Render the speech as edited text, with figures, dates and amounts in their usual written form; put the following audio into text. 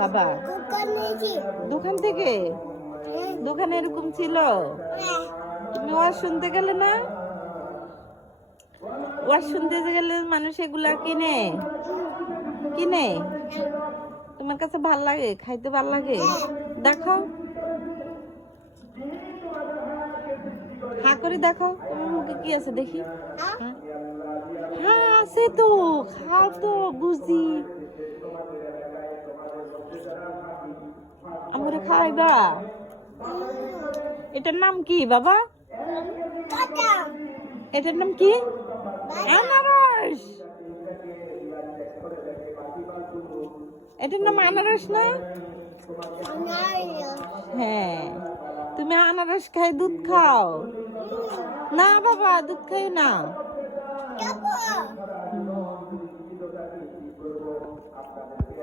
বাবা দোকান থেকে? দোকানে এরকম ছিল? তুমি ওয়াজ শুনতে গেলে না? ওয়াজ শুনতে গেলে মানুষ এগুলা কিনে কিনে? তোমার কাছে ভাল লাগে? খাইতে ভাল লাগে? দেখাও, হা করে দেখাও তোমার মুখে কি আছে দেখি। হ্যাঁ আছে তো, খাও তো বুঝি। আমরা খাইবা? এটার নাম কি বাবা? এটার নাম কি? আনারস। এটার নাম আনারস না? হ্যাঁ, তুমি আনারস খাই দুধ খাও না? বাবা দুধ খাই না।